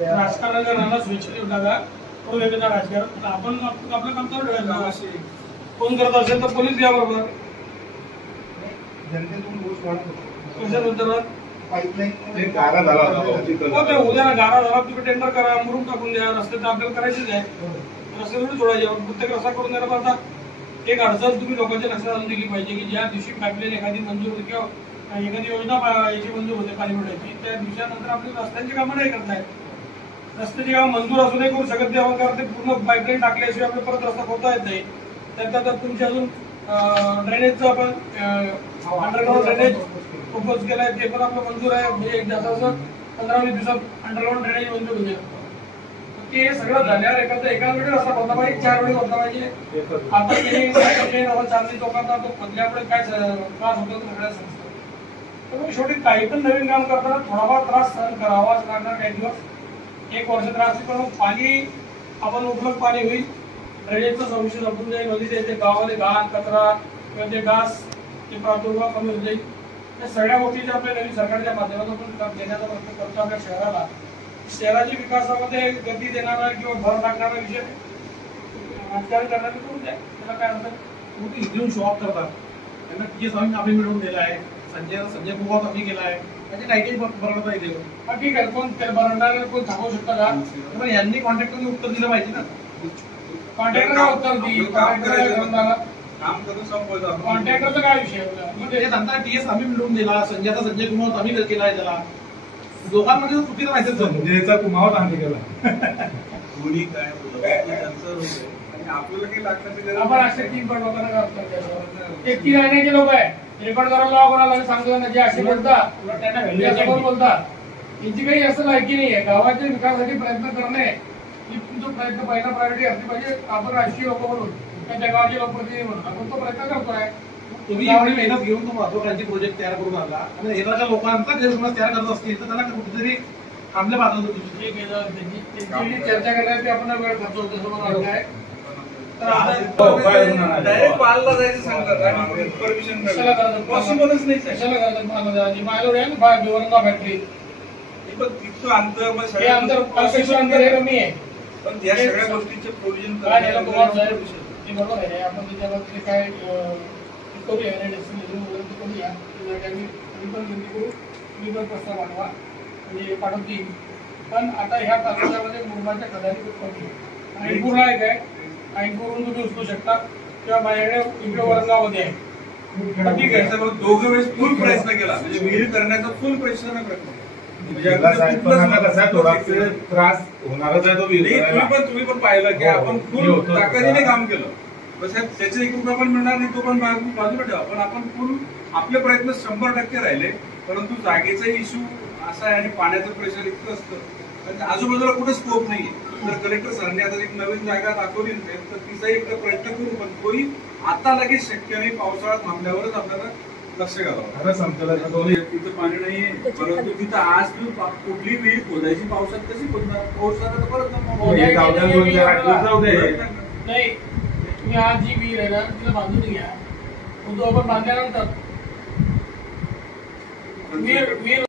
राजकारणाच्या नावाला स्वेच्छेने जागा तो वेगळा राजकारण आपण आपलं काम चालू ठेवायचं. कोण करत असेल तर पोलीस या बरोबर जनतेतून रोष वाढत होता. कशाबद्दल गारा झाला होता. उद्या गारा झाला तुम्ही टेंडर करा, मुरुम टाकून द्या. रस्ते तर आपल्याला करायचेच आहे, रस्ते थोडी सोडायचे. प्रत्येक रस्ता करून द्यायला आता एक अडचण तुम्ही लोकांच्या लक्षात आणून दिली पाहिजे की ज्या दिवशी पाईपलाईन एखादी मंजूर होते किंवा एखादी योजना याची मंजूर होते पाणी पुरवठ्याची, त्या दिवसानंतर आपली रस्त्यांची कामं नाही करतायत. रस्त्याची कामं मंजूर असू नाही करू शकत तेव्हा कारण ते पूर्ण पाईपलाईन टाकल्याशिवाय आपल्याला परत रस्ता खोदता येत नाही. त्यात तुमची अजून ड्रेनेजचं आपण अंडरग्राऊंड ड्रेनेज प्रपोज केलाय, ते पण आपलं मंजूर आहे. म्हणजे जसं 15-20 दिवसात अंडरग्राऊंड ड्रेनेज मंजूर होईल. ते सगळं झाल्यावर एका वेळी रस्ता खोदला पाहिजे, 4 वेळी खोदला पाहिजे. आता चांदणी चौकात तो खोदल्यामुळे काय त्रास होतो सगळ्या समजतं. त्यामुळे शेवटी काही पण नवीन काम करताना थोडाफार त्रास सहन करावाच लागणार काही दिवस. 1 वर्ष त्रास, पण पाणी आपण उपलब्ध पाणी होईल. ड्रेनेजचं समस्या संपून जाईल. नदीचे ते गावामध्ये घाण कचरा किंवा ते डास ते प्रादुर्भाव कमी होऊन जाईल. या सगळ्या गोष्टीच्या आपल्या नवीन सरकारच्या माध्यमातून देण्याचा प्रयत्न करतो आपल्या शहराला. शहराच्या विकासामध्ये गती देणारा किंवा भर टाकणारा विषय राजकारण करणारे करून द्या. त्याला काय म्हणतात, मोठी घेऊन शो ऑफ करतात. त्यांना TS आम्ही मिळवून दिला आहे, संजय कुमार आम्ही केला आहे, म्हणजे काही बरडता येते. हा ठीक आहे, कोण बरडणारे कोण थांबवू शकता का? पण यांनी कॉन्ट्रॅक्टरने उत्तर दिलं पाहिजे ना. कॉन्ट्रॅक्टर उत्तर देईल, कॉन्ट्रॅक्टरचा काय विषय TS आम्ही मिळवून दिला, संजय कुमार आम्ही केला आहे. त्याला लोकांमध्ये चुकीचं माहिती संजयचा कुमावत आम्ही केला. कोणी काय आपल्याला काही लागतं आपण असे 3 पॉईंट लोकांना काय 3 महिन्याचे लोक आहे. रेकॉर्ड करायला कोणाला सांगतो ना, जे असे बोलतात त्यांना व्हॅल्यू बोलतात. यांची काही असं लायकी नाही आहे. गावाच्या विकासासाठी प्रयत्न करणे ही तुमचा प्रयत्न पहिला प्रायोरिटी असली पाहिजे. आपण राजकीय लोक म्हणून त्या गावाचे लोकप्रतिनिधी म्हणून आपण तो प्रयत्न करतोय. तुम्ही एवढी मेहनत घेऊन तो महत्वाकांक्षी प्रोजेक्ट तयार करून आला आणि येणाऱ्या लोकांचा गैरसमज तयार करत असतील तर त्याला कुठेतरी थांबल्या बाजूला त्यांची चर्चा करण्यासाठी आपण वेळ खर्च होतो असं मला वाटत आहे. डायरेक्ट पालला जायचं सांगतात परमिशन पॉसिबलच नाही. कशाला करतात मायलोड आहे ना औरंगाबाद फॅक्टरी, पण तिथं अंतर हे अंतर हे कमी आहे. पण या सगळ्या गोष्टीचे प्रोव्हिजन काय झालं कुमार साहेब, ते बरोबर आहे. आपण त्याच्यावरती काय करूया, करूया आम्ही पण विनंती करू. तुम्ही पण प्रस्ताव पाठवा म्हणजे पाठवून देईल. पण आता ह्या तालुक्यामध्ये मुरमाच्या खदानी खूप कमी आहे. ऐनपूरला एक आहे, ऐनपूरहून तुम्ही उचलू शकता किंवा माझ्याकडे इकडे औरंगाबादमध्ये आहे. ठीक आहे, दोघं वेळेस फुल प्रयत्न केला म्हणजे विहीर करण्याचा फुल प्रयत्न करतो. त्रास होणारच आहे तो. तुम्ही पण पाहिलं की आपण फुल ताकदीने काम केलं. त्याचे 1 रुपया पण मिळणार नाही, तो पण बाजूला ठेवा. पण आपण फुल आपले प्रयत्न 100% राहिले. परंतु जागेचा इश्यू असा आहे आणि पाण्याचं प्रेशर इतकं असतं आजूबाजूला कुठे स्कोप नाहीये. तर कलेक्टर सरांनी आता एक नवीन जागा दाखवली तर तिचाही एक प्रयत्न करू, पण तोही आता लगेच शक्य नाही. पावसाळा थांबल्यावरच आपल्याला लक्ष घालावं. तिथं पाणी नाही, परंतु तिथं आज कुठली विहीर खोदायची पावसात कशी खोदणार? पावसाळ्यात परत नाही. तुम्ही आज जी विहीर आहे ना तिला बांधून घ्या, तो आपण बांधल्यानंतर विहीर